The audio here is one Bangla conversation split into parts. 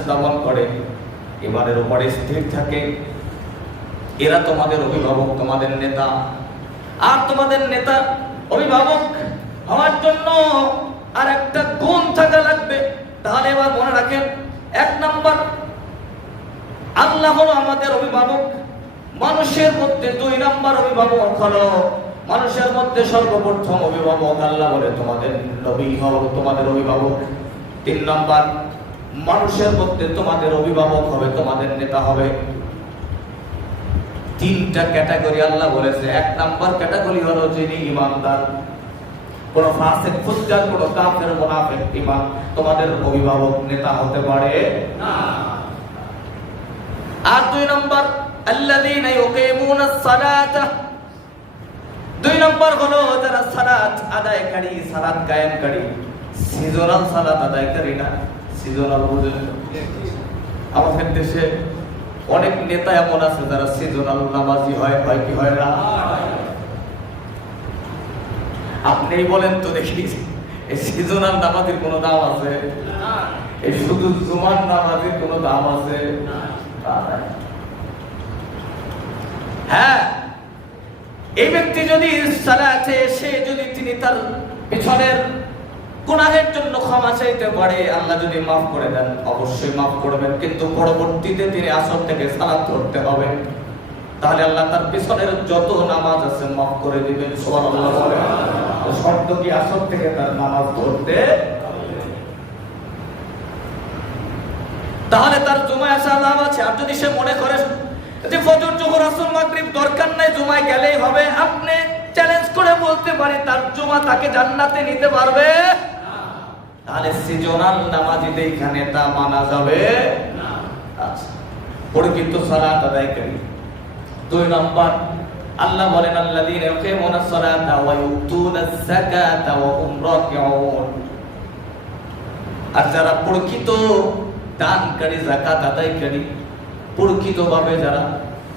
স্থাপন করে, এবারের উপরে স্থির থাকে, এরা তোমাদের অভিভাবক, তোমাদের নেতা। আর তোমাদের নেতা অভিভাবক হওয়ার জন্য আর একটা গুণ থাকা লাগবে। তাহলে এবার মনে রাখেন, 1 নাম্বার, আল্লাহ হলো আমাদের অভিভাবক। মানুষের মধ্যে 2 নাম্বার অভিভাবক হলো, মানুষের মধ্যে সর্বপ্রথম অভিভাবক আল্লাহ বলে তোমাদের নবী হলো তোমাদের অভিভাবক। 3 নাম্বার, মানুষের মধ্যে তোমাদের অভিভাবক হবে, তোমাদের নেতা হবে। 3টা ক্যাটাগরি আল্লাহ বলেছে। 1 নাম্বার ক্যাটাগরি হলো যিনি ঈমানদার, কোন ফাসিক ফুজ্জার, কোন কাফের মুনাফিক ঈমান তোমাদের অভিভাবক নেতা হতে পারে না। আর 2 নাম্বার, আল্লাযীনা ইউকিমুনাস সালাতা, 2 নাম্বার হলো যারা সালাত আদায়কারী, সালাত কায়েমকারী। সিজনাল সালাত আদায়কারী না, সিজনাল বুঝেন আমাদের দেশে অনেক নেতা এমন আছে যারা সিজনাল নামাজি হয় কি হয় না? আপনি বলেন তো দেখি, এই সিজনাল নামাজের কোনো দাম আছে? এই শুধু জুমার নামাজের কোনো দাম আছে? হ্যাঁ, এই ব্যক্তি যদি সালাতে এসে যদি তিনি তার পিছনের গুনাহের জন্য ক্ষমা চাইতে পারে, আল্লাহ যদি মাফ করে দেন অবশ্যই মাফ করবেন, কিন্তু পরবর্তীতে তিনি আসর থেকে সালাত ধরতে হবে। তাহলে আল্লাহ তার পিছনের যত নামাজ আছে মাফ করে দিবেন। সুবহানাল্লাহ বলেন। শর্ত কি আসর থেকে তার নামাজ ধরতে, তাহলে তার জুমায় আসা লাভ আছে। আর যদি সে মনে করে যে ফজর, যোহর, আসর, মাগরিব দরকার নাই, জুমায় গেলেই হবে, আপনি চ্যালেঞ্জ করে বলতে পারি তার জুমা তাকে জান্নাতে নিতে পারবে না, তাহলে সিজনাল নামাজিদের এখানে তা মানা যাবে না। আচ্ছা, পরিচিত সালাত আদায়কারী। 2 নাম্বার, আল্লাহ বলেন আল্লাযীনা ইউকিমুনাস সালাতা ওয়া ইউতুনাজ যাকাতা ওয়া হুম রাকিউন। আর যারা প্রকৃত দানকারী, যাকাত আদায়কারী, প্রকৃতভাবে যারা,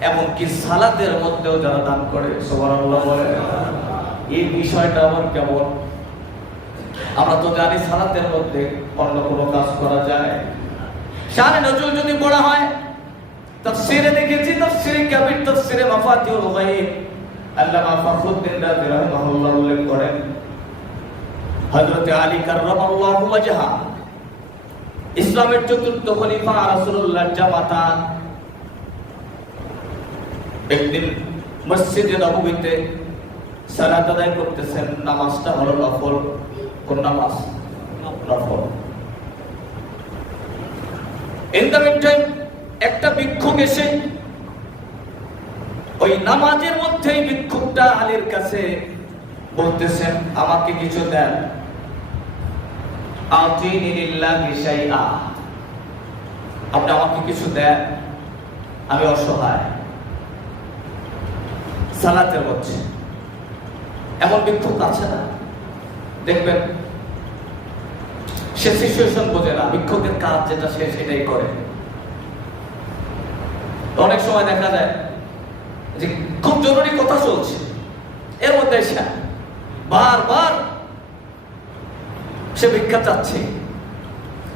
এমনকি সালাতের মধ্যেও যারা দান করে, সুবহানাল্লাহ বলে। এই বিষয়টা আবার কেমন? আমরা তো জানি সালাতের মধ্যে অন্য কোনো কাজ করা যায়। শানে নজরুল যদি পড়া হয়, তাফসীরে দেখেছি, তাফসীরে কাবীর, তাফসীরে মাফাতিহুল গায়ব, আল্লামা ফখরুদ্দিন রাজি রাহিমাহুল্লাহ উল্লেখ করেন, হযরত আলী কাররামাল্লাহু ওয়াজহা, ইসলামের 4র্থ খলিফা রাসূলুল্লাহর জামাতা, একদিন মসজিদে নববীতে সালাত আদায় করতেছেন। নামাজটা হলো নফল। কোন নামাজ? নফল। ইন দ্য মিন টাইম একটা ভিক্ষুক এসে ওই নামাজের মধ্যেই ভিক্ষুকটা আলীর কাছে বলতেছেন, আমাকে কিছু দেন, আতিনি লিল্লাহি শাইআ, আপনি আমাকে কিছু দেন, আমি অসহায়। সালাতের মধ্যে এমন ভিক্ষুক আছে না? দেখবেন সে সিচুয়েশন বোঝে না, ভিক্ষুকের কাজ যেটা সে সেটাই করে। অনেক সময় দেখা যায় যে খুব জরুরি কথা চলছে, এর মধ্যে সে বারবার সে ভিক্ষা চাচ্ছে।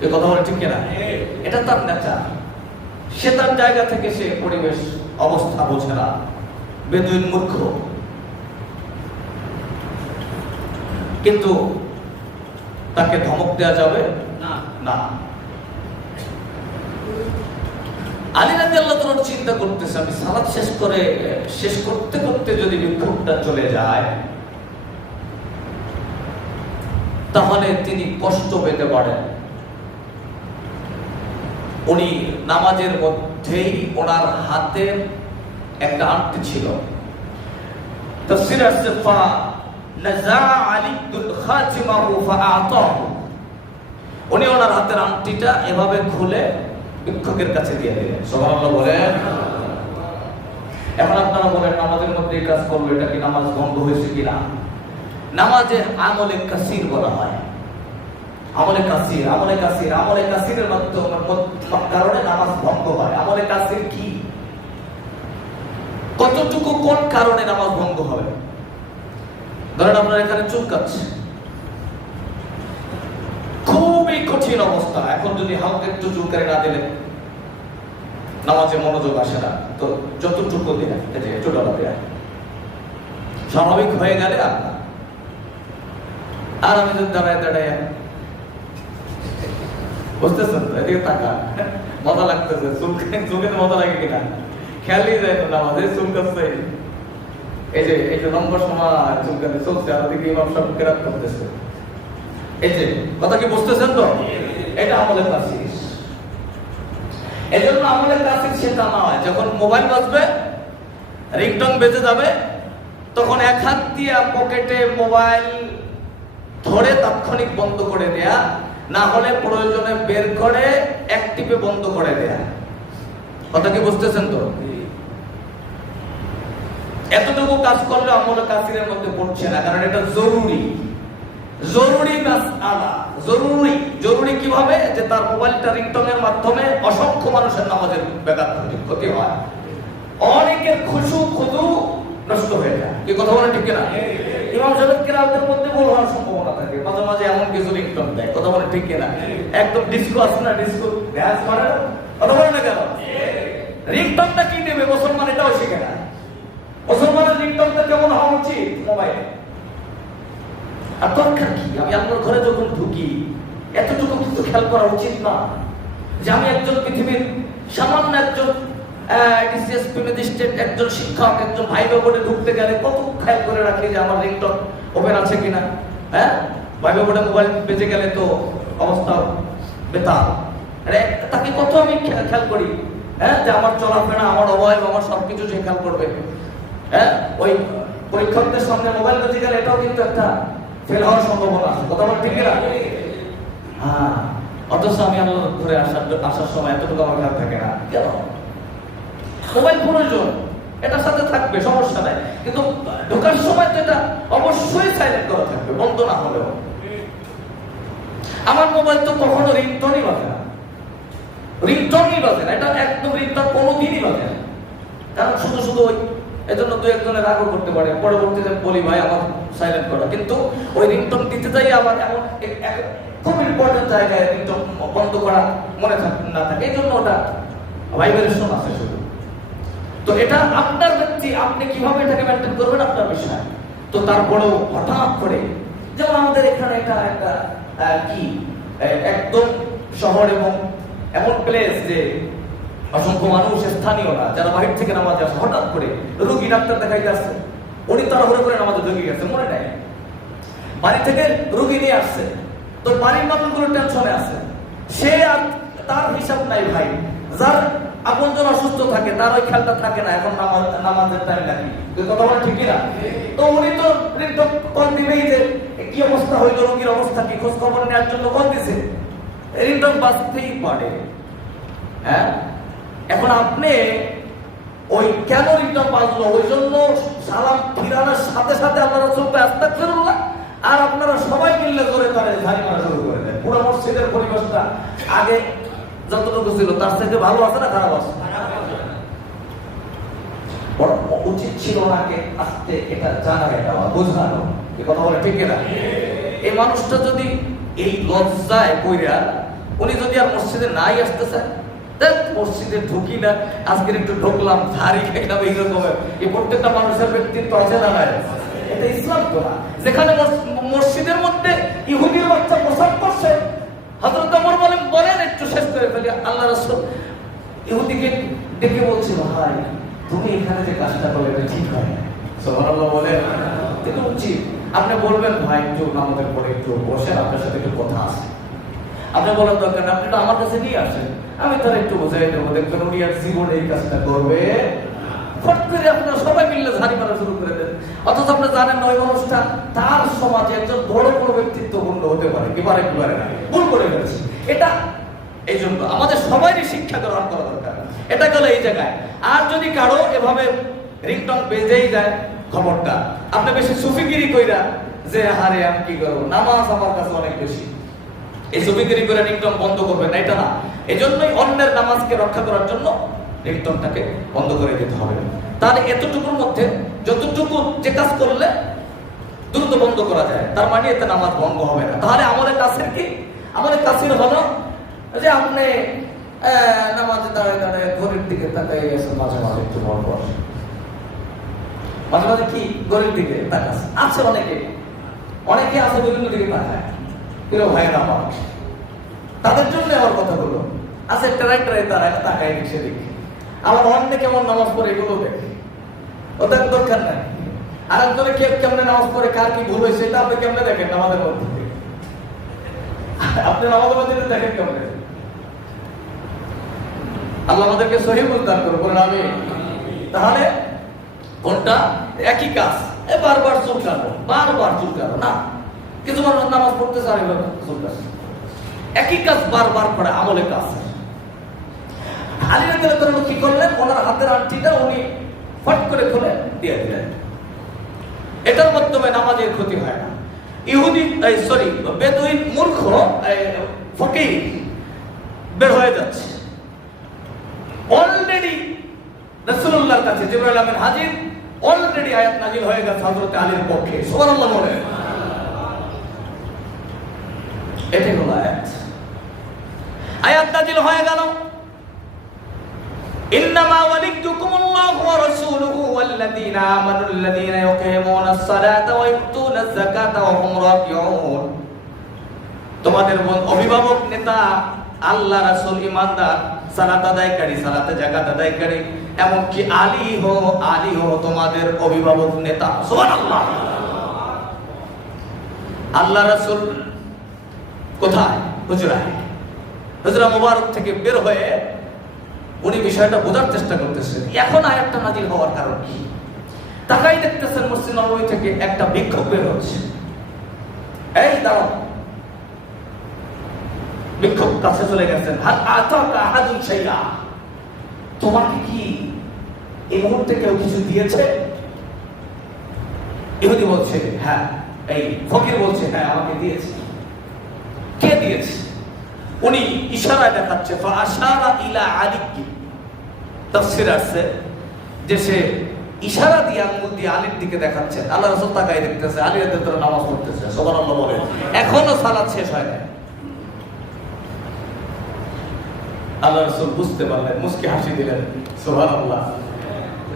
এই কথা বলে ঠিক কিনা? এটা তার নেচার। সে তার জায়গা থেকে সে পরিবেশ অবস্থা বোঝে না, বেদুইন মূর্খ। কিন্তু তাকে ধমক দেওয়া যাবে না। আলী রাদিয়াল্লাহু তাআলা চিন্তা করতেছে, আমি সালাত শেষ করতে করতে যদি ভিক্ষুকটা চলে যায় তাহলে তিনি কষ্ট পেতে পারেন। উনি নামাজের মধ্যেই ওনার হাতে একটা আংটি ছিল। তাফসীরে আছে, ফা নাযা আলীউল খাতিমাহু ফাআতাহু, উনি ওনার হাতের আংটিটা এভাবে খুলে ভিক্ষুকের কাছে দিয়ে দিলেন। সুবহানাল্লাহ বলেন। এখন আপনারা বলেন, নামাজের মধ্যে কাজ করবে, এটা কি নামাজ ভঙ্গ হয়েছে কিনা? নামাজে আমলে কাসির বলা হয়। আমলে কাসিরের কারণে নামাজ ভঙ্গ হয়। আমলে কাসির কি? কতটুকু, কোন কারণে নামাজ ভঙ্গ হবে? ধরেন আপনার এখানে চুলকাচ্ছে, খুবই কঠিন কঠিন অবস্থা, এখন যদি হালকা একটু চুলকারি না দিলে নামাজে মনোযোগ আসে না, তো যতটুকু দেয় একটু ডলা দেয় স্বাভাবিক হয়ে গেলে আর আমি যদি দাঁড়ায় দাঁড়ায় বুঝতেছেন তো, এদিকে তাকা, মজা লাগতেছে, চুলকে মজা লাগে কিনা খেয়ালই যায় তো নামাজে চুলকাচ্ছে, এই যে লম্বা সময় চুলকানি চলছে, আর ওদিকে ইমাম সাহেব কেরাত করতেছে, এই যে কথা কি বুঝতেছেন তো, এটা আমলের তাসির। এজন্য আমলের তাসির সেটা নয় যখন মোবাইল বাজবে, রিংটন বেজে যাবে, তখন এক হাত দিয়ে পকেটে মোবাইল ধরে তাৎক্ষণিক বন্ধ করে দেয়া, না হলে প্রয়োজনে বের করে এক টিপে বন্ধ করে দেয়া। কথা কি বুঝতেছেন তো? এতটুকু কাজ করলে আমল কাসিরের মধ্যে পড়ছে না, কারণ এটা জরুরি। জরুরি মাসআলা, জরুরি কিভাবে? যে তার মোবাইলটা রিংটনের মাধ্যমে অসংখ্য মানুষের নামাজের ব্যাঘাত ক্ষতি হয়, অনেকের খুশু খুদু নষ্ট হয়ে যায়। কি কথা বলে ঠিক না? ইমাম সাহেব কেরাতের মধ্যে ভুল হওয়ার সম্ভাবনা থাকে, মাঝে মাঝে এমন কিছু রিংটন দেয়। কথা বলে ঠিক না? একদম ডিস্কো আছে না, ডিস্কো ড্যান্স মানে না, কথা বলে না কেন? রিংটনটা কি নেবে মুসলমান, এটাও শিখে না। মুসলমানের রিংটনটা কেমন হওয়া উচিত মোবাইলে? আর দরকার কি? আমি আপনার ঘরে যখন ঢুকি এতটুকু কিন্তু খেয়াল করা উচিত না যে আমি একজন পৃথিবীর সামান্য একজন একজন শিক্ষক, একজন ভাই বোর্ডে ঢুকতে গেলে কত খেয়াল করে রাখি যে আমার রিংটন ওপেন আছে কিনা। হ্যাঁ, ভাই বোর্ডে মোবাইল বেজে গেলে তো অবস্থা বেতাল, তাকে কত আমি খেয়াল করি। হ্যাঁ, যে আমার চলাফেরা, আমার অবয়ব, আমার সবকিছু সে খেয়াল করবে। হ্যাঁ, ওই পরীক্ষকদের সামনে মোবাইল বেজে গেলে এটাও কিন্তু একটা ফেল হওয়ার সম্ভাবনা আছে। কথা বল ঠিক না? হ্যাঁ, অথচ আমি আল্লাহর ঘরে আসার সময় এতটুকু আমার খেয়াল থাকে না। কেন? মোবাইল প্রয়োজন, এটার সাথে থাকবে, সমস্যা নাই, কিন্তু ঢোকার সময় তো এটা অবশ্যই সাইলেন্ট করা থাকবে, বন্ধ না হলেও। আমার মোবাইল তো কখনো রিংটনই বাজে না, এটা একদম রিংটন কোনোদিনই বাজে না। কারণ শুধু ওই এজন্য দু একজনের রাগও করতে পারে, পরবর্তীতে বলি ভাই আমার সাইলেন্ট করা, কিন্তু ওই রিংটন দিতে যাই আবার এমন খুব ইম্পর্টেন্ট জায়গায় রিংটন বন্ধ করা মনে না থাকে, এই জন্য ওটা ভাইব্রেশন আছে শুধু। তো এটা আপনার ব্যক্তি, আপনি কিভাবে এটাকে মেনটেন করবেন আপনার বিষয়। তো তারপরেও হঠাৎ করে, যেমন আমাদের এখানে এটা একটা কি একদম শহর এবং এমন প্লেস যে অসংখ্য মানুষ স্থানীয় না, যারা বাহির থেকে নামাজে আসে, হঠাৎ করে রোগী ডাক্তার দেখাইতে আসছে, উনি তাড়াহুড়ো করে নামাজে ঢুকে গেছে, মনে নাই বাড়ি থেকে রোগী নিয়ে আসছে, তো বাড়ির মানুষগুলো টেনশনে আছে, সে আর তার হিসাব নাই ভাই। যার আপনজন অসুস্থ থাকে তার ওই খেয়ালটা থাকে না, এখন নামাজের টাইম নাকি, কথা বলে ঠিক না? তো উনি তো কল দিবেই যে কি অবস্থা হইল, রোগীর অবস্থা কি, খোঁজ খবর নেওয়ার জন্য কল দিছে, রিংটন বাজতেই পারে। হ্যাঁ, এখন আপনি ওই কেন রিংটন বাজলো, ওই জন্য সালাম ফিরানোর সাথে সাথে আপনারা চলতে আস্তাগফিরুল্লাহ, আর আপনারা সবাই মিললে করে করে ঝাড়ি মারা শুরু করে দেন। পুরো মসজিদের পরিবেশটা আগে যতটুকু ছিল তার সাথে ভালো আছে না খারাপ আছে? উচিত ছিল ওনাকে আস্তে এটা জানা, এটা বোঝানো, এ কথা বলে ঠিক না? এই মানুষটা যদি এই লজ্জায় কইরা উনি যদি আর মসজিদে নাই আসতে চায়, মসজিদে ঢুকি না, আজকের একটু ঢুকলাম, ঝাড়ি খাইলাম, এইরকম এই প্রত্যেকটা মানুষের ব্যক্তিত্ব আছে না নাই? এটা ইসলাম তো না। যেখানে মসজিদের মধ্যে ইহুদির বাচ্চা প্রসাদ করছে, হযরত ওমর বলেন একটু শেষ করে ফেলি, আল্লাহ রাসূল ইহুদিকে ডেকে বলছিল, ভাই তুমি এখানে যে কাজটা করলে এটা ঠিক হয় না। সুবহানাল্লাহ বলেন, এটা উচিত। আপনি বলবেন ভাই একটু নামাজের পরে একটু বসেন, আপনার সাথে একটু কথা আছে, আপনি বলার দরকার না, আপনি তো আমার কাছে নিয়ে আসেন, আমি তার একটু বোঝাই দেবো, দেখবেন উনি আর জীবনে এই কাজটা করবে। ফট করে আপনারা সবাই মিললে ঝাড়ি মারা শুরু করে দেন, অথচ আপনি জানেন না ওই মানুষটা তার সমাজে একজন বড় বড় ব্যক্তিত্বপূর্ণ হতে পারে, কি পারে কি পারে না, ভুল করে ফেলেছে। এটা এই জন্য আমাদের সবারই শিক্ষা গ্রহণ করা দরকার। এটা গেল এই জায়গায়। আর যদি কারো এভাবে রিংটন বেজেই যায়, খবরটা আপনি বেশি সুফিগিরি কইরা যে হারে আমি কি করবো, নামাজ আমার কাছে অনেক বেশি, এই সুফিগিরি করে রিংটন বন্ধ করবেন না, এটা না। এই জন্যই অন্যের নামাজকে রক্ষা করার জন্য রিংটনটাকে বন্ধ করে দিতে হবে। তাহলে এতটুকুর মধ্যে যতটুকু যে কাজ করলে দ্রুত বন্ধ করা যায়, তার মানে এতে নামাজ ভঙ্গ হবে না। তাহলে আমাদের কাছের কি, আমলে কাসির হলো যে আপনি নামাজে দাঁড়ায় দাঁড়ায় ঘড়ির দিকে তাকাই গেছেন, মাঝে মাঝে একটু পর পর মাঝে মাঝে কি ঘড়ির দিকে তাকাচ্ছে। আছে অনেকে আছে বিভিন্ন দিকে তাকায়, কেউ ভাই না আমার তাদের জন্য আমার কথা বলো। আছে ট্রাই তারা তাকায় সেদিকে, আবার অন্য কেমন নামাজ পড়ে এগুলো দেখে, ওদের দরকার নাই। আর একজনে কেমনে নামাজ পড়ে কার কি ভুল হয়েছে সেটা আপনি কেমনে দেখেন নামাজের মধ্যে? আপনি নামাজের মধ্যে দেখেন কেমনে? আল্লাহ আমাদেরকে সহিহ দান করুন, বলেন আমিন। তাহলে কোনটা একই কাজ, বারবার চুলকানো, বারবার চুলকানো না। কিছু মানুষ নামাজ পড়তে চায় চুলকানো, একই কাজ বারবার করে আমলে কাজ। আলী রাদিয়াল্লাহু তাআলা কি করলেন, ওনার হাতের আংটিটা উনি ফট করে খুলে দিয়ে দিলেন। এটার মাধ্যমে নামাজের ক্ষতি হয় না। ইহুদি বেদুইন মূর্খ ফকির বের হয়ে যাচ্ছে, অলরেডি রাসূলুল্লাহর কাছে জিবরাইল আমিন হাজির, অলরেডি আয়াত নাযিল হয়ে গেছে হযরত আলীর পক্ষে। সুবহানাল্লাহ বলেন। এটাই হলো আয়াত নাযিল হয়ে গেল, ইন্নামা ওয়ালিয়ুকুমুল্লাহু ওয়া রাসূলুহু ওয়াল্লাযীনা আমানুল্লাযীনা ইউকিমুনাস সালাতা ওয়া ইউতুনাজ যাকাতা ওয়া হুম রাকিউন। তোমাদের অভিভাবক নেতা আল্লাহ, রাসূল, ঈমানদার, সালাত আদায়কারী, সালাতে যাকাত আদায়কারী, এমনকি আলী হো তোমাদের অভিভাবক নেতা। সুবহানাল্লাহ। আল্লাহ রাসূল কোথায়? হুজরা মুবারক থেকে বের হয়ে উনি বিষয়টা বোঝার চেষ্টা করতেছেন। এখন আয়াতটা নাযিল হওয়ার কারণ কি? তাকাই দেখতেছেন মসজিদ নববী থেকে একটা বিক্ষোভ বের হচ্ছে। এই দাঁড়াও, বিক্ষোভ কাছে চলে গেছেন। হাত আতাকা আহাদুন শাইআ, তোমাকে কি এই মুহূর্তে কেউ কিছু দিয়েছে? ইহুদি বলছে হ্যাঁ, এই ফকির বলছে হ্যাঁ আমাকে দিয়েছে। কে দিয়েছে? উনি ইশারায় দেখাচ্ছে, ফাআশারা ইলা আলী। তাফসীর আছে যে সে ইশারা দিয়ে আঙ্গুল দিয়ে আলীর দিকে দেখাচ্ছে। আল্লাহ রাসূল তাকায় দেখতেছে, আলী রাদিয়াল্লাহু তাআলা নামাজ পড়তেছে। সুবহানাল্লাহ বলেন। এখনো সালাত শেষ হয় না। আল্লাহ রাসূল বুঝতে পারলেন, মুস্কি হাসি দিলেন। সুবহানাল্লাহ,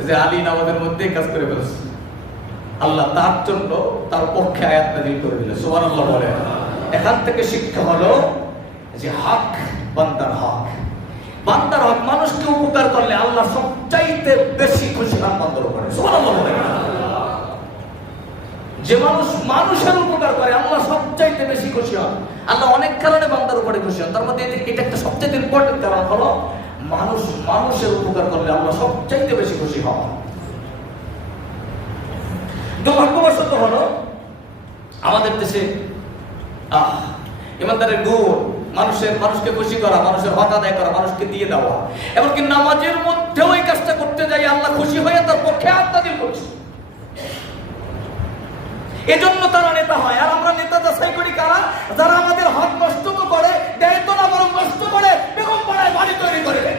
যে আলী নামাজের মধ্যে কাজ করে ফেলছে। আল্লাহ তার জন্য তার পক্ষে আয়াত নাযিল করে দিলেন। সুবহানাল্লাহ বলেন। এখান থেকে শিক্ষা হলো যে হক বান্দার হক, বান্দার হক। মানুষকে উপকার করলে আল্লাহ সবচাইতে বেশি খুশি হন বান্দার উপরে। সুবহানাল্লাহ বলেন। যে মানুষ মানুষের উপকার করে আল্লাহ সবচাইতে বেশি খুশি হন। আল্লাহ অনেক কারণে বান্দার উপরে খুশি হন, তার মধ্যে এটা একটা সবচেয়ে ইম্পর্টেন্ট কারণ হলো মানুষের উপকার করলে আল্লাহ সবচাইতে বেশি খুশি হন। দুর্ভাগ্যবশত হলো আমাদের দেশে ইমানদারের গুণ মানুষকে খুশি করা, মানুষের হক আদায় করা, মানুষকে দিয়ে দেওয়া। এমনকি নামাজের মধ্যেও এই কাজটা করতে যাই আল্লাহ খুশি হয়ে তার পক্ষে আয়াত নাযিল করছে। এজন্য তারা নেতা হয়। আর আমরা নেতা যাচাই করি কারা? যারা আমাদের হক নষ্ট তো করে, দেয় তো না বরং নষ্ট করে, বেগম পাড়ায় বাড়ি তৈরি করে দেয়।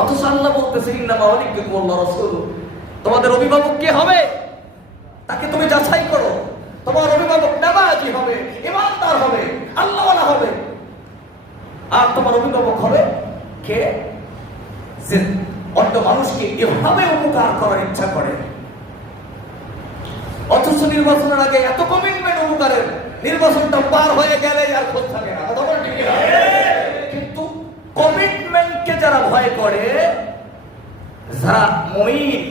অথচ আল্লাহ বলতেছে ইন্নামা ওয়ালিয়ুকুমুল্লাহু ওয়া রাসূলুহু, তোমাদের অভিভাবক কে হবে তাকে তুমি যাচাই করো। তোমার অভিভাবক নামাজি হবে, ঈমানদার হবে, আল্লাহওয়ালা হবে। আর তোমার অভিভাবক হবে কে? যে অন্য মানুষকে এভাবে উপকার করার ইচ্ছা করে। অথচ নির্বাচনের আগে এত কমিটমেন্ট উপকারের, নির্বাচনটা পার হয়ে গেলে আর খোঁজ থাকে না। কথা বলেন ঠিক না? কিন্তু কমিটমেন্টকে যারা ভয় করে, যারা মুমিন,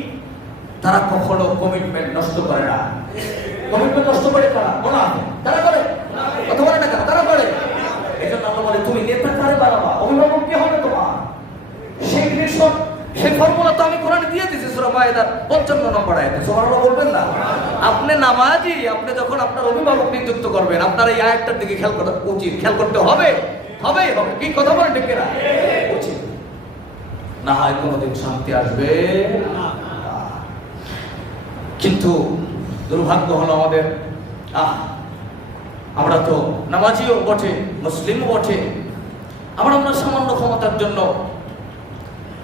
তারা কখনো কমিটমেন্ট নষ্ট করে না। কমিটমেন্ট নষ্ট করে কারা? তারা করে। কথা বলে না কেন? তারা করে। এই জন্য আল্লাহ বলে তুমি নেতা কারে বানাবা, অভিভাবক কে হবে তোমার? সেই ফর্মুলা তো আমি কোরআনে দিয়ে দিয়েছি সূরা মায়েদার 55 নম্বর আয়াতে। সুবহানাল্লাহ বলবেন না? আপনি নামাজি, আপনি যখন আপনার অভিভাবক নিযুক্ত করবেন, আপনার এই আয়াতটার দিকে খেয়াল করা উচিত, খেয়াল করতে হবে। কি কথা বলেন ঠিক না? উচিত না হয় কোনোদিন শান্তি আসবে না। কিন্তু দুর্ভাগ্য হলো আমাদের, আমরা তো নামাজিও বটে, মুসলিমও বটে, আমরা সামান্য ক্ষমতার জন্য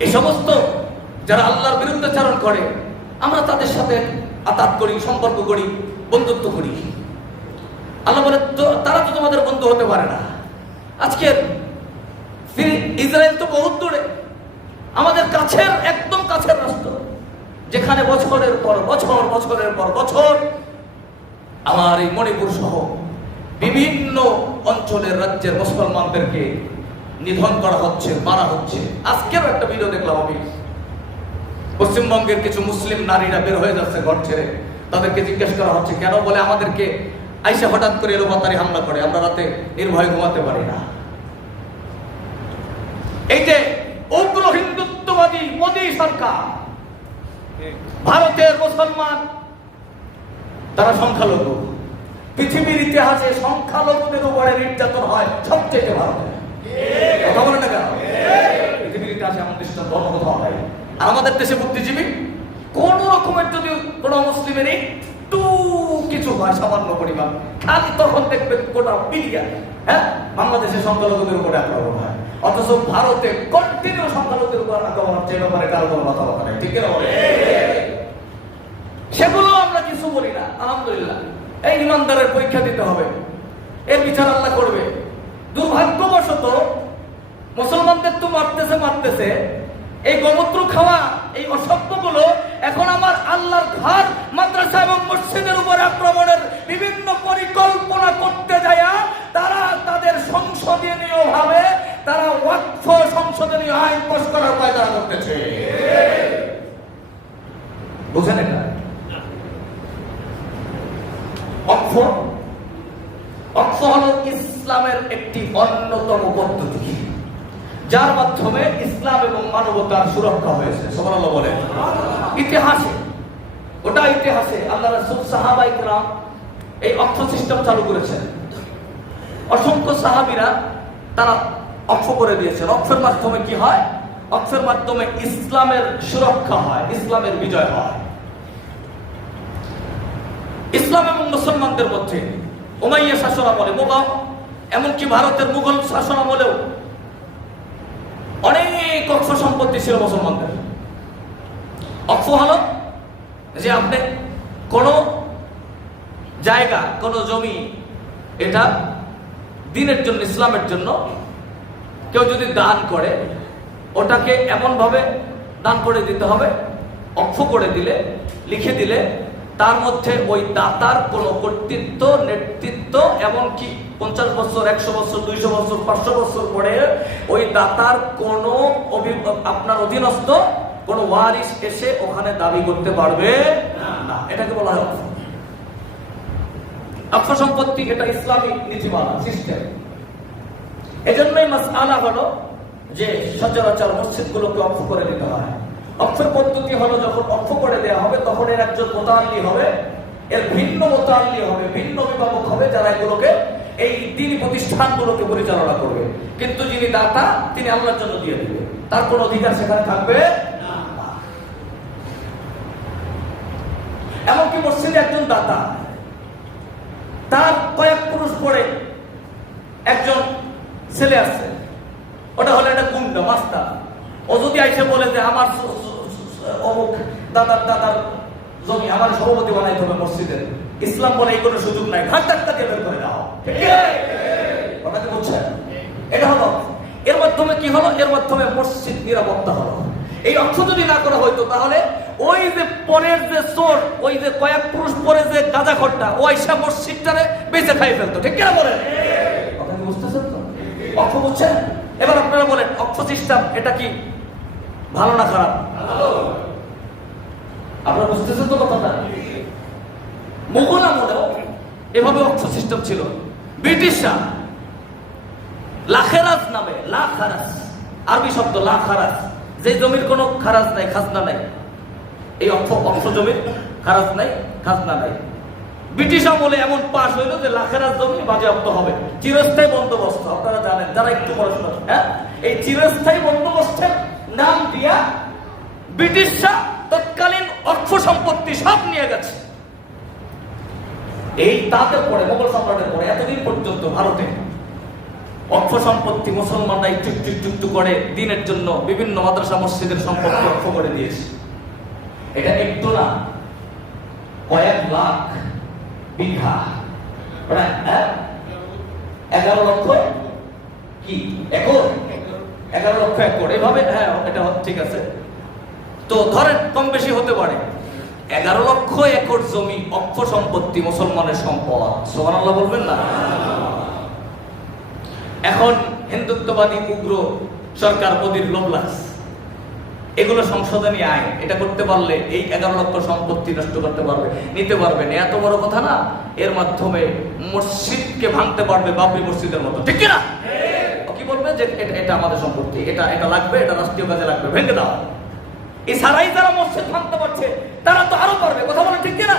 এই সমস্ত যারা আল্লাহর বিরুদ্ধাচরণ করে আমরা তাদের সাথে আতাত করি, সম্পর্ক করি, বন্ধুত্ব করি। আল্লাহ বলে তারা তো তোমাদের বন্ধু হতে পারে না। আজকে ইসরায়েল তো বহুত দূরে, আমাদের কাছের একদম কাছের রাষ্ট্র, যেখানে বছরের পর বছর আমার এই মণিপুর সহ বিভিন্ন অঞ্চলের রাজ্যের মুসলমানদেরকে নিধন করা হচ্ছে, মারা হচ্ছে। আজকেরও একটা ভিডিও দেখলাম আমি, পশ্চিমবঙ্গের কিছু মুসলিম নারীরা বের হয়ে যাচ্ছে ঘর ছেড়ে, তাদেরকে জিজ্ঞেস করা হচ্ছে কেন, বলে আমাদেরকে আইসা হঠাৎ করে এলোপাতারি হামলা করে, আমরা রাতে নির্ভয়ে ঘুমাতে পারি না। এই যে উগ্র হিন্দুত্ববাদী মোদী সরকার, ভারতের মুসলমান তারা সংখ্যালঘু, পৃথিবীর ইতিহাসে সংখ্যালঘুদের উপরে নির্যাতন হয় সবচেয়ে ভারতে। কথা বলে না কেন? পৃথিবীর ইতিহাসে এমন দৃষ্টান্ত অন্য কোথাও হয়। আর আমাদের দেশে বুদ্ধিজীবী কোন রকমের যদি কোন মুসলিমের একটু কিছু হয়, সামান্য পরিমাণ, খালি তখন দেখবেন গোটা মিডিয়া বাংলাদেশের সংখ্যালঘুদের উপরে আক্রমণ হয়। অথচ ভারতে কন্টিনিউ সংখ্যালঘুদের উপর আক্রমণ হচ্ছে, ব্যাপারে কারো কোনো কথা বলা নেই। ঠিক না? সেগুলো আমরা কিছু বলি না। আলহামদুলিল্লাহ, এই ইমানদারের পরীক্ষা দিতে হবে, এর বিচার আল্লাহ করবে। দুর্ভাগ্যবশত মুসলমানদের তো মারতেছে, এই গোমূত্র খাওয়া এই অসভ্যগুলো এখন আমার আল্লাহর ঘর মাদ্রাসা এবং মসজিদের উপর আক্রমণের বিভিন্ন পরিকল্পনা করতে যায়। তারা তাদের সংশোধনীয় ভাবে তারা ওয়াকফ সংশোধনীয় আইন পাস করার পায়তারা করতেছে। বুঝেন এটা? ওয়াকফ হলো ইসলামের একটি অন্যতম পদ্ধতি, যার মাধ্যমে ইসলাম এবং মানবতার সুরক্ষা হয়েছে। সুবহানাল্লাহ বলে। ইতিহাসে, ওটা ইতিহাসে আল্লাহ রাসূল সাহাবায়ে কেরাম এই ওয়াকফ সিস্টেম চালু করেছেন। অসংখ্য সাহাবীরা তারা ওয়াকফ করে দিয়েছেন। ওয়াকফের মাধ্যমে কি হয়? ওয়াকফের মাধ্যমে ইসলামের সুরক্ষা হয়, ইসলামের বিজয় হয়। ইসলাম এবং মুসলমানদের মধ্যে উমাইয়া শাসনামলে, এমনকি ভারতের মুঘল শাসনামলেও অনেক অক্ষ সম্পত্তি ছিল মুসলমানদের। অক্ষ হলো যে আপনি কোন জায়গা, কোন জমি, এটা দ্বীনের জন্য, ইসলামের জন্য কেউ যদি দান করে, ওটাকে এমন ভাবে দান করে দিতে হবে, অক্ষ করে দিলে, লিখে দিলে তার মধ্যে ওই দাতার কোন কর্তৃত্ব, নেতৃত্ব, এমনকি 50 বছর, 100 বছর, 200 বছর, 500 বছর পরে ওই দাতার কোন আপনার অধীনস্থ কোন ওয়ারিস এসে ওখানে দাবি করতে পারবে না। এটাকে বলা হয় ওয়াকফ। ওয়াকফ সম্পত্তি, এটা ইসলামী নীতিমালা সিস্টেম। এজন্যই মাসআলা হলো যে সচরাচর মসজিদগুলোকে ওয়াকফ করে দিতে হয়। ওয়াকফের পদ্ধতি হলো যখন ওয়াকফ করে দেওয়া হবে তখন এর একজন মুতাআল্লি হবে, এর ভিন্ন মুতাআল্লি হবে, ভিন্ন অভিভাবক হবে, যারা এগুলোকে এই দ্বীনি প্রতিষ্ঠানগুলোকে পরিচালনা করবে। কিন্তু যিনি দাতা তিনি আল্লাহর জন্য দিয়ে দিবে, তার কোনো অধিকার সেখানে থাকবে না। এমনকি মসজিদে একজন দাতা, তার কয়েক পুরুষ পরে একজন ছেলে আছে, ওটা হলো একটা গুন্ডা মাস্টার। ও যদি আইসে বলে যে আমার অমুক দাদার জমি আমার সভাপতি বানাইতে হবে মসজিদের, ইসলাম বলে এই কোনো সুযোগ নাই, ঘাট ধাক্কা দিয়ে বের করে দাও। ওটাকে বুঝছেন? এটা হলো এর মাধ্যমে কি হলো? এর মাধ্যমে মসজিদ নিরাপত্তা হলো। এই অর্থ যদি না করা হইতো তাহলে ওই যে পরের যে চোর, ওই যে কয়েক পুরুষ পরে যে গাঁজা খট্টা, ও আইসা মসজিদটারে বেঁচে খাই ফেলতো। ঠিক কিনা বলেন? আপনাকে বুঝতেছেন তো? অর্থ বুঝছেন? এবার আপনারা বলেন অক্ষ সিস্টেম এটা কি ভালো না খারাপ? আপনারা বুঝতেছেন তো কথাটা? মুঘল আমলেও এভাবে অক্ষ সিস্টেম ছিল। ব্রিটিশরা লাখেরাজ নামে, লাখারাজ আরবি শব্দ, লাখারাজ, যে জমির কোনো খারাজ নাই, খাজনা নাই, এই অক্ষ জমির খারাজ নাই, খাজনা নাই। ব্রিটিশ আমলে এমন পাশ হইল যে লাখেরাজ জমি বাজেয়াপ্ত হবে, চিরস্থায়ী বন্দোবস্ত। আপনারা জানেন যারা একটু পড়াশোনা, এই চিরস্থায়ী বন্দোবস্তের নাম দিয়া ব্রিটিশরা তৎকালীন অর্থ সম্পত্তি সব নিয়ে গেছে। এই তাদের পরে, মোগল সম্রাটের পরে এতদিন পর্যন্ত ভারতে অর্থ সম্পত্তি মুসলমানরা একটু করে দিনের জন্য বিভিন্ন মাদ্রাসা মসজিদের সম্পত্তি অর্থ করে দিয়েছে। এটা একটু না, কয়েক লাখ বিঘা হ্যাঁ 11 লক্ষ কি একর, 11 লক্ষ একর এভাবে, হ্যাঁ এটা ঠিক আছে। তো ধরেন কম বেশি হতে পারে। 11 লক্ষ একর জমি অক্ষ সম্পত্তি, মুসলমানের সম্পদ। সুবহানাল্লাহ বলবেন না? এখন হিন্দুত্ববাদী উগ্র সরকার মোদির লোভ লাগছে, এগুলো সংশোধনী আইন, এটা করতে পারলে এই 11 লক্ষ সম্পত্তি নষ্ট করতে পারবে, নিতে পারবে না। এত বড় কথা না, এর মাধ্যমে মসজিদকে ভাঙতে পারবে, বাবরি মসজিদের মতো, ঠিক না? কি বলবে যে এটা আমাদের সম্পত্তি, এটা লাগবে, এটা রাষ্ট্রীয় কাজে লাগবে, ভেঙে দাও। এছাড়াই যারা মসজিদ ভাঙতে পারছে তারা তো আরো পারবে, কথা বলে ঠিক না?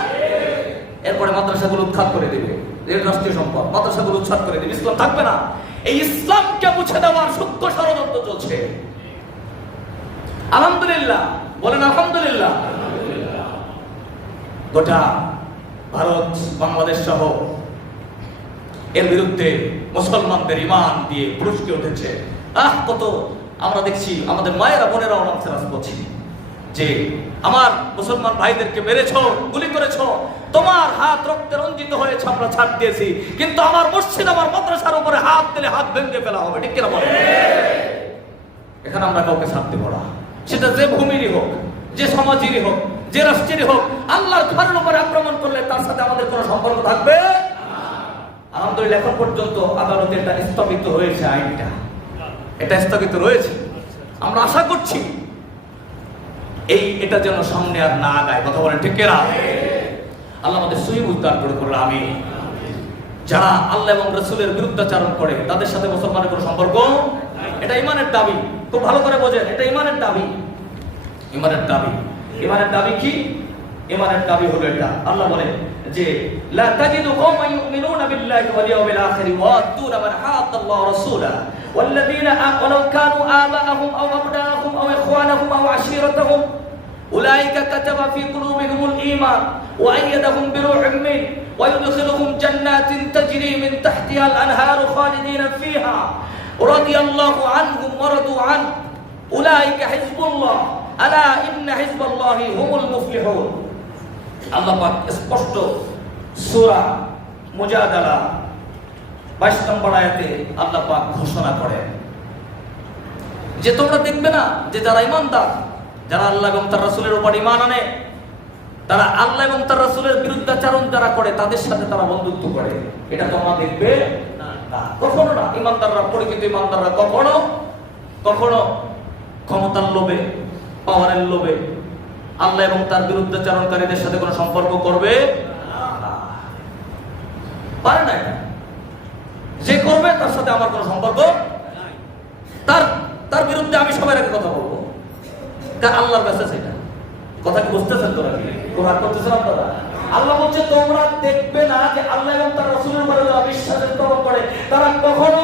এরপরে মাদ্রাসাগুলো উৎখাত করে দিবে, রাষ্ট্রীয় সম্পদ, মাদ্রাসাগুলো উৎখাত করে দিবে, ইসলাম থাকবে না। এই ইসলামকে মুছে দেওয়ার সূক্ষ্ম ষড়যন্ত্র চলছে। আলহামদুলিল্লাহ বলেন, আলহামদুলিল্লাহ। গোটা ভারত, বাংলাদেশ সহ এর বিরুদ্ধে মুসলমানদের ঈমান দিয়ে পুরস্কে উঠেছে। কত আমরা দেখছি, আমাদের মায়েরা বোনেরাও নামছে রাজপথে যে আমার মুসলমান ভাইদেরকে মেরেছো, গুলি করেছো, তোমার হাত রক্তে রঞ্জিত হয়েছে, আমরা ছাড় দিয়েছি, কিন্তু আমার মসজিদ, আমার মাদ্রাসার উপরে হাত দিলে হাত ভেঙে ফেলা হবে, ঠিক কিনা বলেন? এখানে আমরা কাউকে ছাড় দেব না, সেটা যে ভূমিরই হোক, যে সমাজেরই হোক, যে রাষ্ট্রেরই হোক। আল্লাহর ঘরের উপরে আক্রমণ করলে তার সাথে আমাদের কোনো সম্পর্ক থাকবে? আলহামদুলিল্লাহ এখন পর্যন্ত আদালতে এটা স্থগিত হয়েছে, আইনটা এটা স্থগিত রয়েছে। আমরা আশা করছি এটা যেন সামনে আর না আগায়, কথা বলেন ঠিক না? আল্লাহ আমাদের সহিহ উদ্ধার করে করল, আমি যারা আল্লাহ এবং রাসূলের বিরুদ্ধাচরণ করে তাদের সাথে মুসলমানের কোনো সম্পর্ক, এটা ঈমানের দাবি। খুব ভালো করে বোঝেন, এটা ঈমানের দাবি। ঈমানের দাবি, ঈমানের দাবি কি? ঈমানের দাবি হলো এটা, আল্লাহ বলেন যে লা তাজিদু কওমান ইউমিনুনা বিল্লাহি ওয়াল ইয়াউমিল আখির ওয়া ইয়াদুনা মান হাদাল্লাহু ওয়া রাসূলাহু ওয়াল্লাযীনা ওয়ালাউ কানু আবাআহুম আও আবনাআহুম আও ইখওয়ানাহুম আও আশীরাতাহুম উলাইকা কাতাবা ফি কুলুবিহিমুল ঈমান ওয়া আইয়াদাহুম বিরূহিম মিন ওয়া ইউদখিলুহুম জান্নাতিন তাজরি মিন তাহতিহাল আনহারু খালিদিনা ফিহা রাদিয়াল্লাহু আনহুম ওয়া রাদু আন উলাইকা হিজবুল্লাহ আলা ইন্না হিজবাল্লাহি হুমুল মুফলিহুন। আল্লাহ পাক স্পষ্ট সূরা মুজাদালা 22 নম্বর আয়াতে আল্লাহ পাক ঘোষণা করেন যে তোমরা দেখবে না যে যারা ঈমানদার, যারা আল্লাহ এবং তার রাসূলের উপর ঈমান আনে, তারা আল্লাহ এবং তার রাসূলের বিরুদ্ধাচরণ যারা করে তাদের সাথে তারা বন্ধুত্ব করে, এটা তোমরা দেখবে না, কখনো না। ঈমানদাররা, পরিচিত ঈমানদাররা কখনো কখনো ক্ষমতার লোভে, পাওয়ারের লোভে আল্লাহ এবং তার বিরুদ্ধাচরণকারীদের সাথে কোনো সম্পর্ক করবে না, পারে না। যে করবে তার সাথে আমার কোনো সম্পর্ক নাই, তার বিরুদ্ধে আমি সবার আগে কথা বলবো, কারণ আল্লাহর কাছে সেটা। কথা কি বুঝতেছেন তোরা? কি কোরআন করতেছেন আপনারা? আল্লাহ বলছে তোমরা দেখবে না যে আল্লাহ এবং তার রাসূলের উপরে যারা বিশ্বাস স্থাপন করে তারা কখনো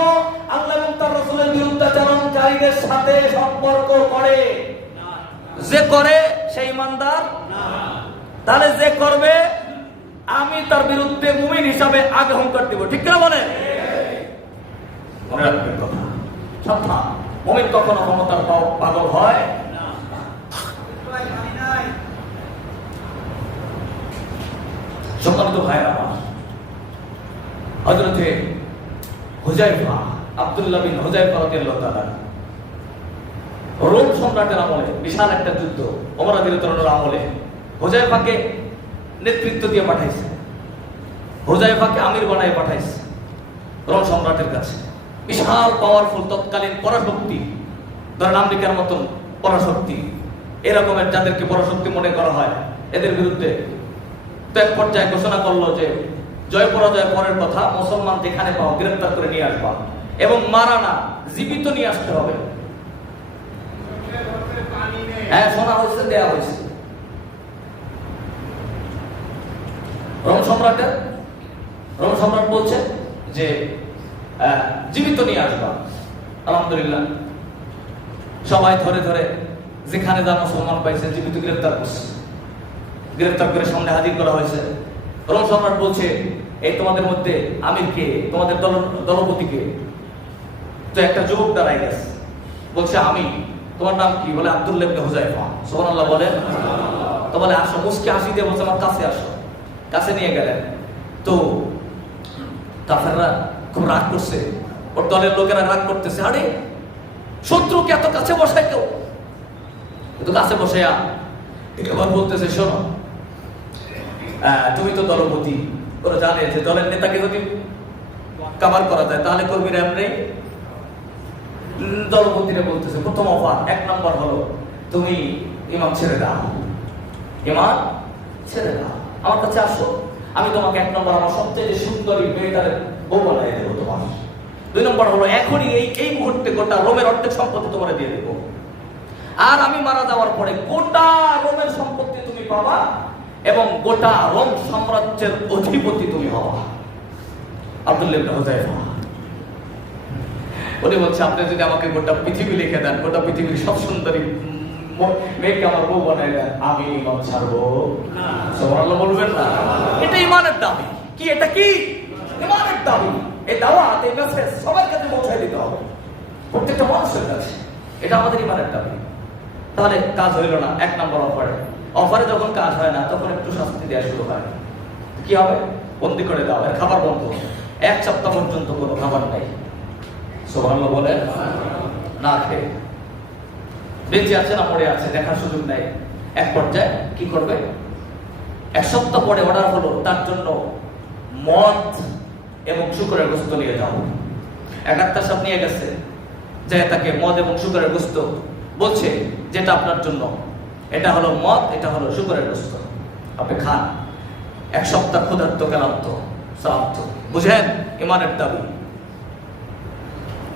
আল্লাহ এবং তার রাসূলের বিরুদ্ধাচরণকারীদের সাথে সম্পর্ক করে। যে করে সেই ঈমানদার না। তাহলে যে করবে আমি তার বিরুদ্ধে মুমিন হিসাবে আগে হুঙ্কার দিব, ঠিক না? বলে মনে রাখবেন কথা, সাবধান। মুমিন কখনো ক্ষমতার পাগল হয় না। সম্মানিত ভাইরা আমার, হযরতে হুযায়ফা, আব্দুল্লাহ বিন হুযায়ফা রাদিয়াল্লাহু তাআলা রোম সম্রাটের আমলে বিশাল একটা যুদ্ধ, ওমর রাদিয়াল্লাহু তাআলার আমলে হুযায়ফাকে নেতৃত্ব দিয়ে পাঠাইছে, হুযায়ফাকে আমির বানায় পাঠাইছে রোম সম্রাটের কাছে। বিশাল পাওয়ারফুল তৎকালীন পরাশক্তি, ধরেন আমেরিকার মতন পরাশক্তি, এরকমের যাদেরকে পরাশক্তি মনে করা হয়, এদের বিরুদ্ধে তো এক পর্যায়ে ঘোষণা করলো যে জয় পরাজয় পরের কথা, মুসলমান যেখানে পাও গ্রেফতার করে নিয়ে আসবা এবং মারা না, জীবিত নিয়ে আসতে হবে। হ্যাঁ, শোনা হয়েছে, দেয়া হয়েছে। রোম সম্রাট বলছে যে জীবিত নিয়ে আসবা। আলহামদুলিল্লাহ সবাই ধরে ধরে যেখানে যা মুসলমান পাইছে জীবিত গ্রেফতার করছে, গ্রেফতার করে সামনে হাজির করা হয়েছে। রোম সম্রাট বলছে এই তোমাদের মধ্যে আমির কে, তোমাদের দলপতি কে? তো একটা যুবক দাঁড়ায় গেছে, বলছে আমি। তোমার নাম কি? বলে আব্দুল্লাহ ইবনে হুযায়ফা। সুবহানাল্লাহ বলেন। তো বলে আসো, মুস্কি হাসি দিয়ে বলছে আমার কাছে আসো। কাছে নিয়ে গেলেন। তো কাফেররা খুব রাগ করছে, ওর দলের লোকেরা রাগ করতেছে, আরে শত্রুকে এত কাছে বসায় কেউ, কিন্তু কাছে বসাইয়া এবার বলতেছে, শোনো তুমি তো দলপতি, ওরা জানে যে দলের নেতাকে যদি কাভার করা যায় তাহলে কর্মীরা এমনি। দলপতিরা বলতেছে, প্রথম অফার 1 নম্বর হলো তুমি ইমাম ছেড়ে দাও, ইমাম ছেড়ে দাও, আমার কাছে আসো, আমি তোমাকে 1 নম্বর আমার সবচেয়ে সুন্দরী মেয়েটার বউ বানাই দেবো তোমার। 2 নম্বর হলো এখনই এই মুহূর্তে গোটা রোমের অর্ধেক সম্পত্তি তোমার দিয়ে দেবো, আর আমি মারা যাওয়ার পরে গোটা রোমের সম্পত্তি তুমি পাবা এবং গোটা রোম সাম্রাজ্যের অধিপতি তুমি হবা। আব্দুল্লাহ ইবনে হুযায়ফা উনি বলছে, আপনি যদি আমাকে গোটা পৃথিবী লিখে দেন, গোটা পৃথিবীর সব সুন্দরী মেয়েকে আমার বউ বানাই দেন, আমি ইমাম ছাড়বো না। সুবহানাল্লাহ বলবেন না? এটা ইমানের দাবি। কি এটা? কি ইমানের দাবি? এই দাওয়াত, এই মেসেজ সবার কাছে পৌঁছে দিতে হবে, প্রত্যেকটা মানুষের কাছে। এটা আমাদের ইমানের দাবি। তাহলে কাজ হইল না 1 নম্বর অফারে যখন কাজ হয় না তখন একটু শাস্তি দেওয়া শুরু হয়। কি হবে? বন্দি করে দাও, এর খাবার বন্ধ, 1 সপ্তাহ পর্যন্ত কোনো খাবার নাই। সুবহানাল্লাহ বলেন। না খেয়ে বেঁচে আছে না মরে আছে দেখার সুযোগ নাই। এক পর্যায়ে কি করবে? 1 সপ্তাহ পরে অর্ডার হলো তার জন্য মদ এবং শুকরের গোশত নিয়ে যাও। এক ডাক্তার সাহেব নিয়ে গেছে, যে তাকে মদ এবং শুকরের গোশত বলছে, যেটা আপনার জন্য, এটা হলো মদ, এটা হলো শুকরের গোশত, আপনি খান। 1 সপ্তাহ ক্ষুধার্ত ক্লান্ত শ্রান্ত, বুঝেন ইমানের দাবি।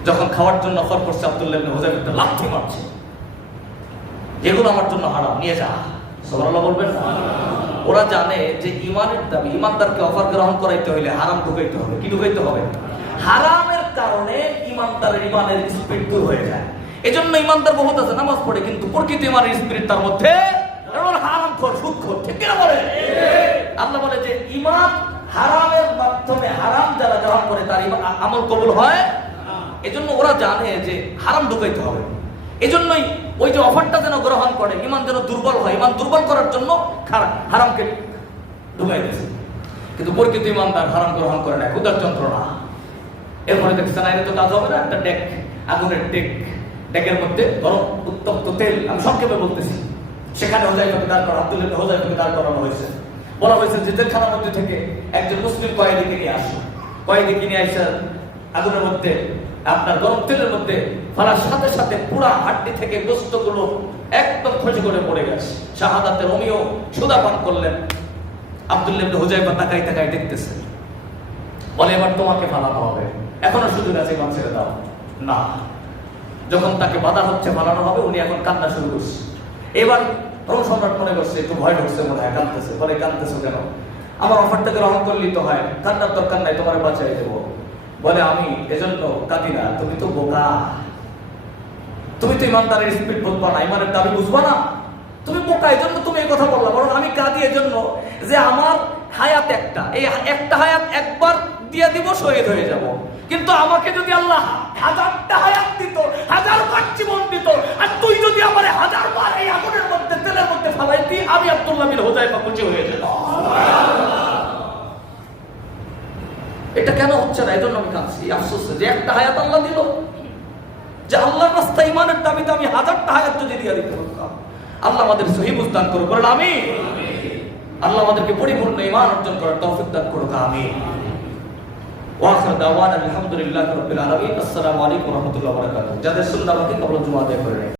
যখন খাওয়ার জন্য অফার করছে, আব্দুল্লাহ ইবনে হুযায়ফা লাথি মারছে, এগুলো আমার জন্য হারাম, নিয়ে যা। সুবহানাল্লাহ বলবেন না? ওরা জানে যে ইমানের দাবি, ইমানদারকে অফার গ্রহণ করাইতে হইলে হারাম ঢুকাইতে হবে। কি ঢুকাইতে হবে? হারামের কারণে ইমানদারের ইমানের স্পিরিট দূর হয়ে যায়। এজন্য ইমানদার বহুত আছে, নামাজ পড়ে, কিন্তু প্রকৃত ইমানের স্পিরিট তার মধ্যে হারামখোর, সুদখোর। ঠিক না বলে? আল্লাহ বলে যে ইমান হারামের মাধ্যমে, হারাম যারা গ্রহণ করে তার আমল কবুল হয়। এজন্য ওরা জানে যে হারাম ঢুকাইতে হবে। এজন্যই ওই যে অফারটা যেন গ্রহণ করে, ইমান যেন দুর্বল হয়, ইমান দুর্বল করার জন্য হারামকে ঢুকাই দিয়েছে। কিন্তু প্রকৃত ইমানদার হারাম গ্রহণ করে না, ক্ষুধার যন্ত্রণা। এরপরে দেখছেন, আইনে তো কাজ হবে না, একটা ডেক, আগুনের ডেকের মধ্যে গরম উত্তপ্ত তেল, আমি সংক্ষেপে বলতেছি, সেখানে হুযায়ফাকে দাঁড় করা, আব্দুল্লাহ ইবনে হুযায়ফাকে দাঁড় করানো হয়েছে। বলা হয়েছে যে জেলখানার মধ্যে থেকে একজন মুসলিম কয়েদিকে নিয়ে আসো। কয়েদিকে নিয়ে আসে আগুনের মধ্যে, আপনার গরম তেলের মধ্যে ফেলার সাথে সাথে পুরা হাড্ডি থেকে গোশতগুলো একদম খসে করে পড়ে গেছে। শাহাদাতে রোমিও সুদা পান করলেন। আব্দুল্লাহ ইবনে হুযায়ফা তাকাই তাকাই দেখতেছে, বলে এবার তোমাকে ফালানো হবে, এখনো সুযোগ আছে, ইমান ছেড়ে দাও না। যখন তাকে বাধা হচ্ছে ফালানো হবে, উনি এখন কান্না শুরু করছে। এবার রোম সম্রাট মনে করছে একটু ভয় ঢুকছে, মনে হয় কাঁদতেছে। বলে কাঁদতেছো কেন? আমার অফারটাকে গ্রহণ করলেই তো হয়, কান্নার দরকার নাই, তোমার বাঁচাই দেবো। বলে আমি এজন্য কাঁদি না, তুমি তো বোকা, তুমি তো ইমানদারের স্পিরিট বুঝবা না, ইমানের দাবি বুঝবা না, তুমি বোকা, এজন্য তুমি এই কথা বললা। বরং আমি কাঁদি এজন্য যে আমার হায়াত একটা, এই একটা হায়াত একবার দিয়ে দিব, শহীদ হয়ে যাব। কিন্তু আমাকে যদি আল্লাহ 1000টা হায়াত দিত, 1000 বার জীবন দিত, আর তুই যদি আমার 1000 বার এই আগুনের মধ্যে, তেলের মধ্যে ফালাইতি, আমি আব্দুল্লাহ ইবনে হুযায়ফা খুশি হয়ে যেতাম। এটা কেন হচ্ছে না? এজন্য আমি কাঁদছি, আফসোস যে একটা হায়াত আল্লাহ দিল, যে আল্লাহর রাস্তায় ইমানের দাবিতে আমি 1000টা হায়াত যদি দিয়ে দিতে পারতাম। আল্লাহ আমাদের সহিহ বুঝদান করুক, বলেন আমিন। আল্লাহ আমাদেরকে পরিপূর্ণ ঈমান অর্জন করার তৌফিক দান করুক, আমিন। ওয়া আখির দাওয়ানা আলহামদুলিল্লাহি রাব্বিল আলামিন। আসসালামু আলাইকুম ওয়া রাহমাতুল্লাহি ওয়া বারাকাতুহু। যাদের সুন্নাহ বাকি কবর জুমা আদায় করে নেয়।